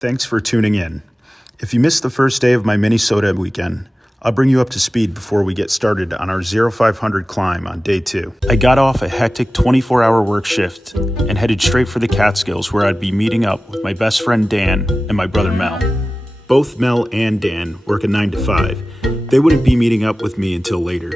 Thanks for tuning in. If you missed the first day of my mini SOTA weekend, I'll bring you up to speed before we get started on our 0500 climb on day 2. I got off a hectic 24-hour work shift and headed straight for the Catskills, where I'd be meeting up with my best friend Dan and my brother Mel. Both Mel and Dan work a 9 to 5. They wouldn't be meeting up with me until later.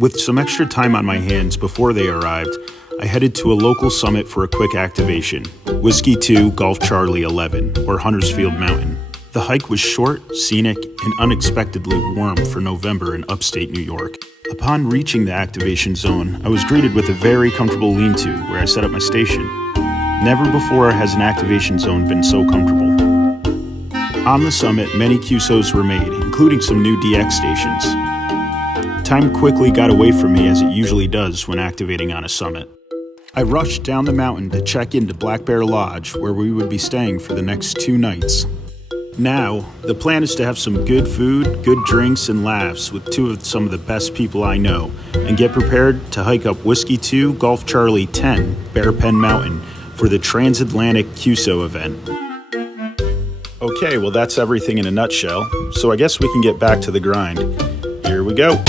With some extra time on my hands before they arrived, I headed to a local summit for a quick activation, Whiskey 2 Golf Charlie 11, or Huntersfield Mountain. The hike was short, scenic, and unexpectedly warm for November in upstate New York. Upon reaching the activation zone, I was greeted with a very comfortable lean-to where I set up my station. Never before has an activation zone been so comfortable. On the summit, many QSOs were made, including some new DX stations. Time quickly got away from me, as it usually does when activating on a summit. I rushed down the mountain to check into Black Bear Lodge, where we would be staying for the next 2 nights. Now, the plan is to have some good food, good drinks, and laughs with some of the best people I know, and get prepared to hike up Whiskey 2 Golf Charlie 10 Bear Pen Mountain for the Transatlantic QSO event. Okay, well that's everything in a nutshell, so I guess we can get back to the grind. Here we go.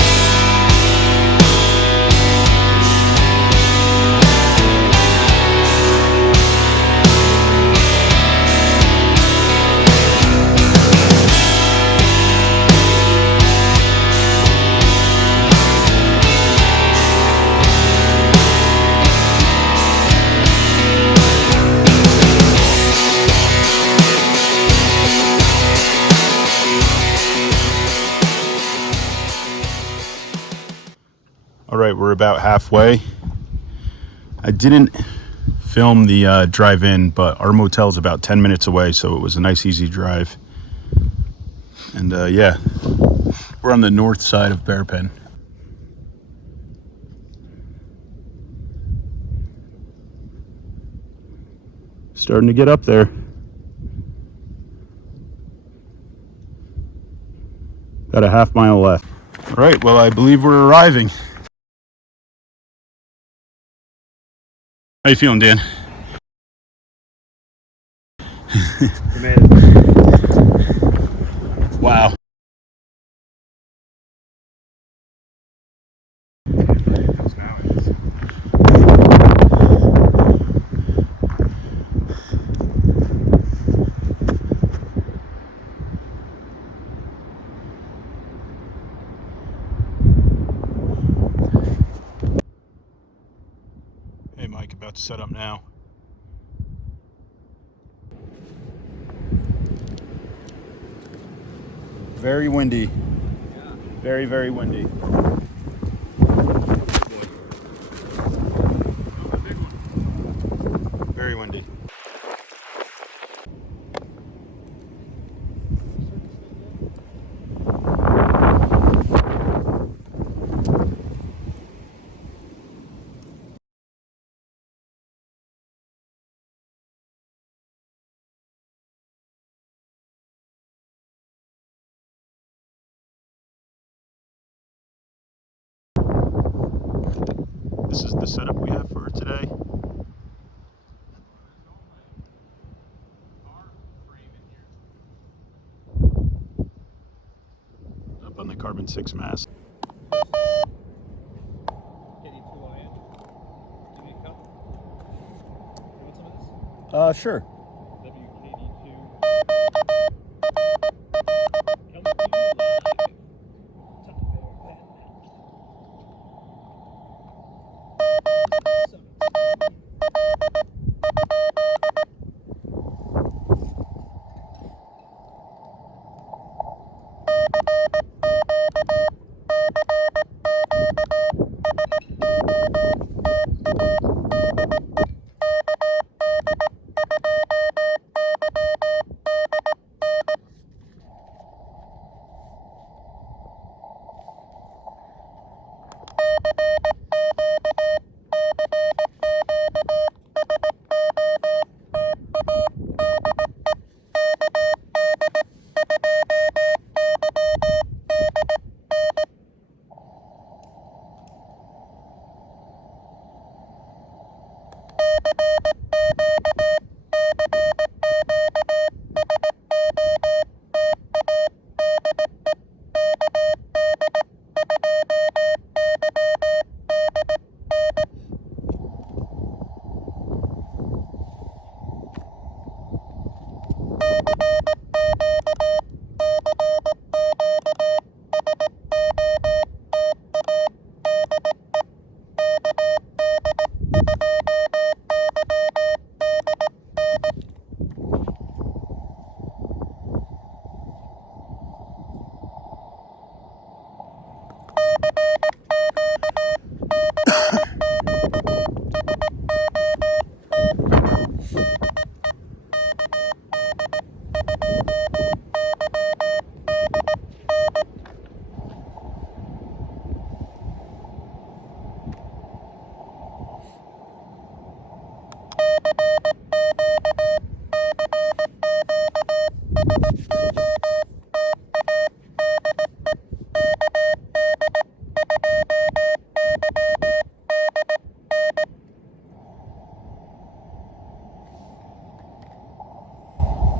All right, we're about halfway. I didn't film the drive-in, but our motel's about 10 minutes away, so it was a nice, easy drive. And yeah, we're on the north side of Bear Pen. Starting to get up there. Got a half mile left. All right, well, I believe we're arriving. How you feeling, Dan? We made it. Wow. Hey, Mike, about to set up now. Very windy. Yeah. Very, very windy. Very windy. This is the setup we have for today. Up on the carbon 6 mast. KD2YDN. Do you need a cup? You want some of this? Sure. WKD2. Coming to you live. Top of Bear Pen.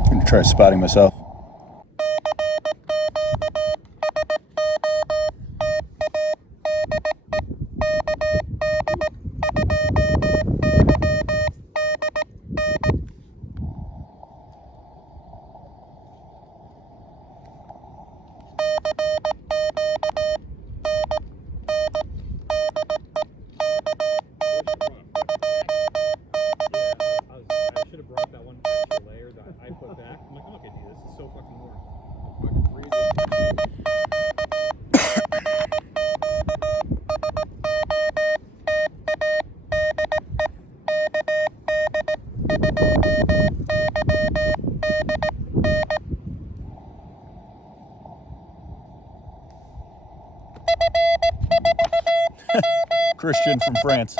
I'm gonna try spotting myself. I should have brought that one extra layer that I put back. I'm like, I'm not gonna do this. It's so fucking warm. I'm fucking Christian from France.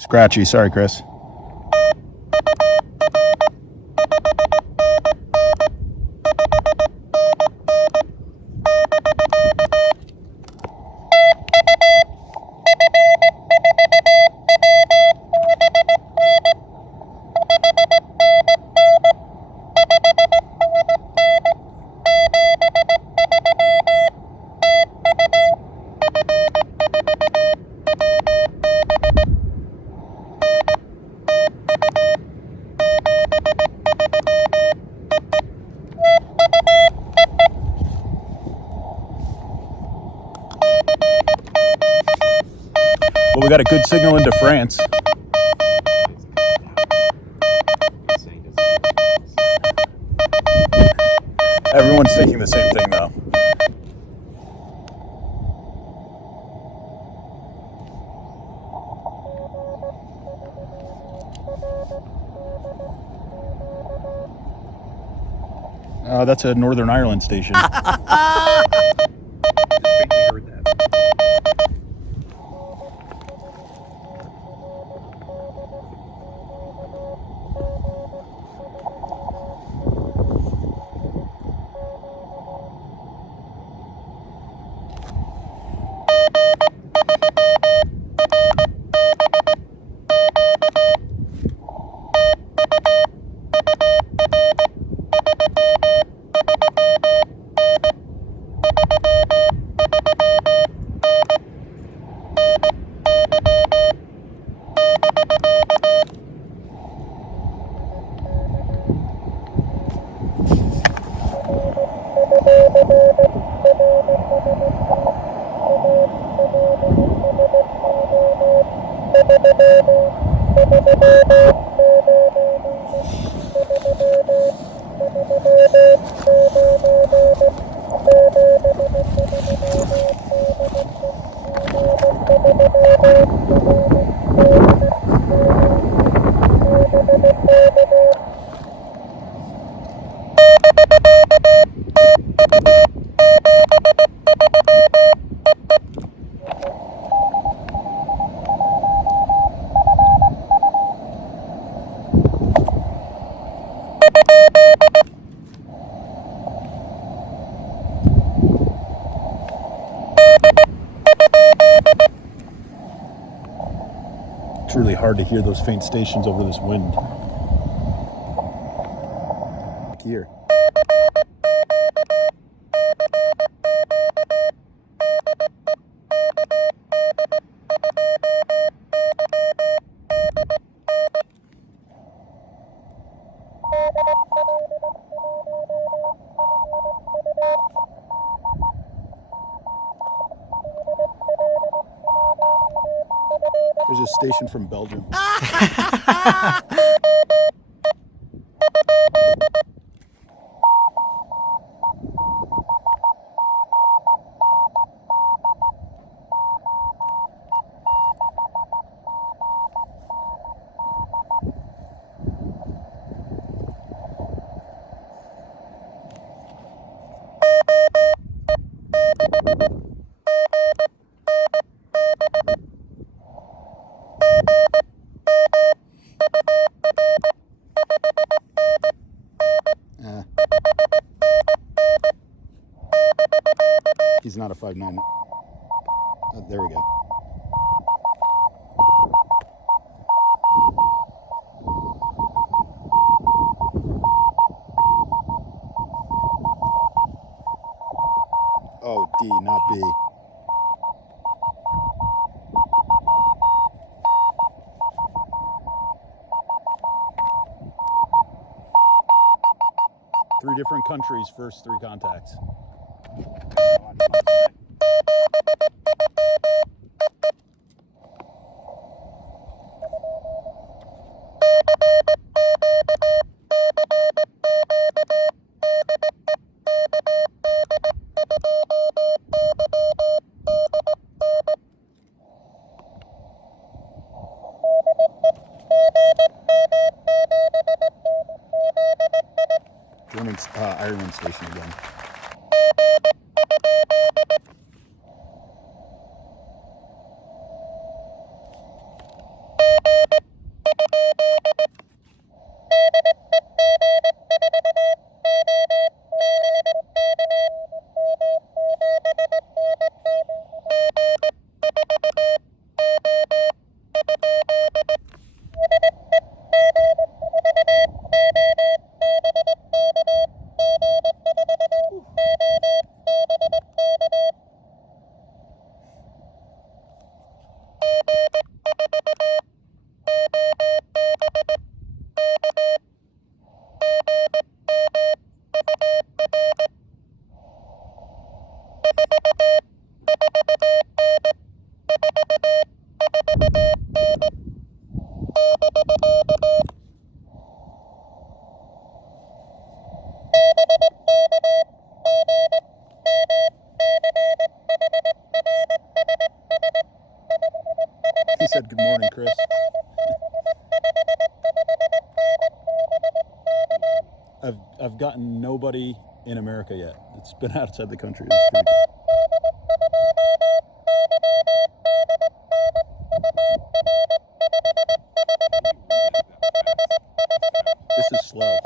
Scratchy, sorry, Chris. Well, we got a good signal into France. Everyone's thinking the same thing, though. That's a Northern Ireland station. Just faintly heard that. It's really hard to hear those faint stations over this wind. Here. There's a station from Belgium. He's not a 5'9". There we go. Oh, D, not B. Three different countries, first three contacts. German Ireland station again. He said, "Good morning, Chris." I've gotten nobody in America yet. It's been outside the country. This is slow.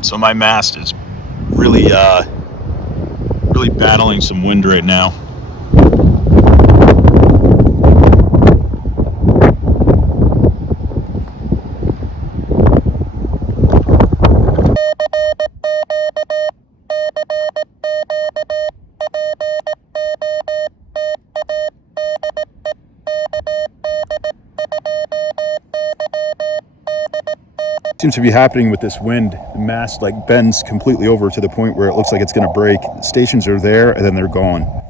So my mast is really battling some wind right now. Seems to be happening with this wind. The mast like bends completely over to the point where it looks like it's going to break. The stations are there and then they're gone.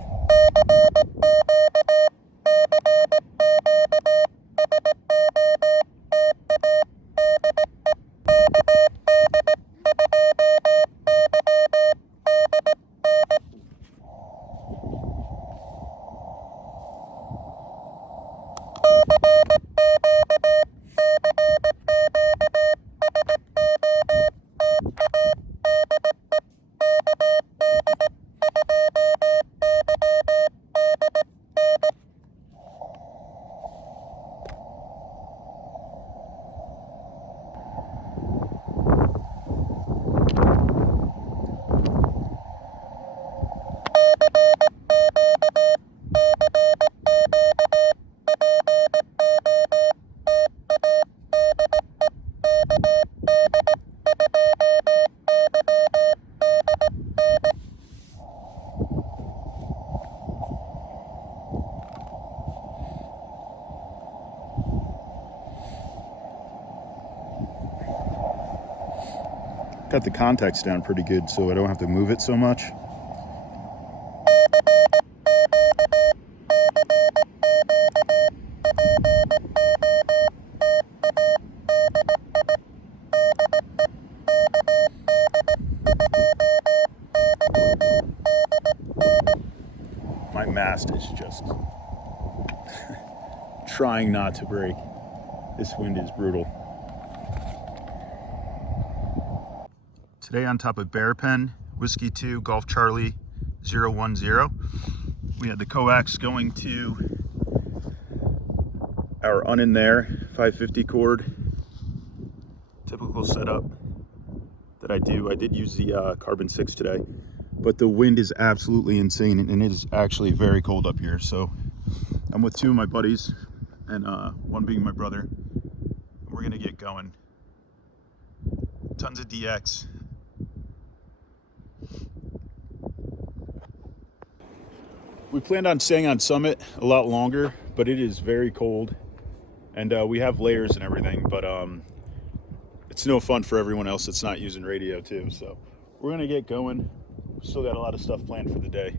Got the contacts down pretty good so I don't have to move it so much. My mast is just trying not to break. This wind is brutal. Today on top of Bear Pen, Whiskey 2, Golf Charlie 010, we had the coax going to our in there 550 cord. Typical setup that I do. I did use the carbon 6 today, but the wind is absolutely insane and it is actually very cold up here. So I'm with two of my buddies and one being my brother. We're gonna get going. Tons of DX. We planned on staying on summit a lot longer, but it is very cold and we have layers and everything, but it's no fun for everyone else that's not using radio too. So we're gonna get going. We still got a lot of stuff planned for the day.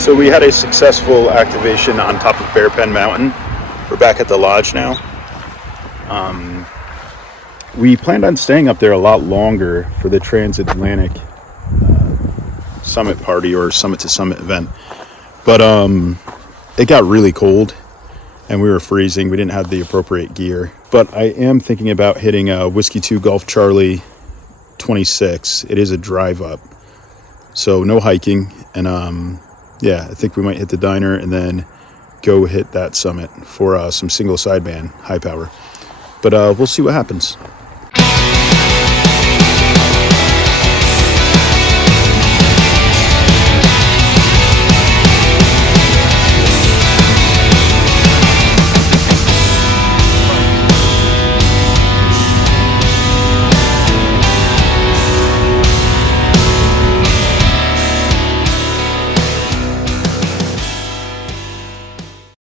So we had a successful activation on top of Bear Pen Mountain. We're back at the lodge now. We planned on staying up there a lot longer for the transatlantic summit party or summit to summit event. But it got really cold and we were freezing. We didn't have the appropriate gear. But I am thinking about hitting Whiskey 2 Golf Charlie 26. It is a drive up. So no hiking. And yeah, I think we might hit the diner and then go hit that summit for some single sideband high power. But we'll see what happens.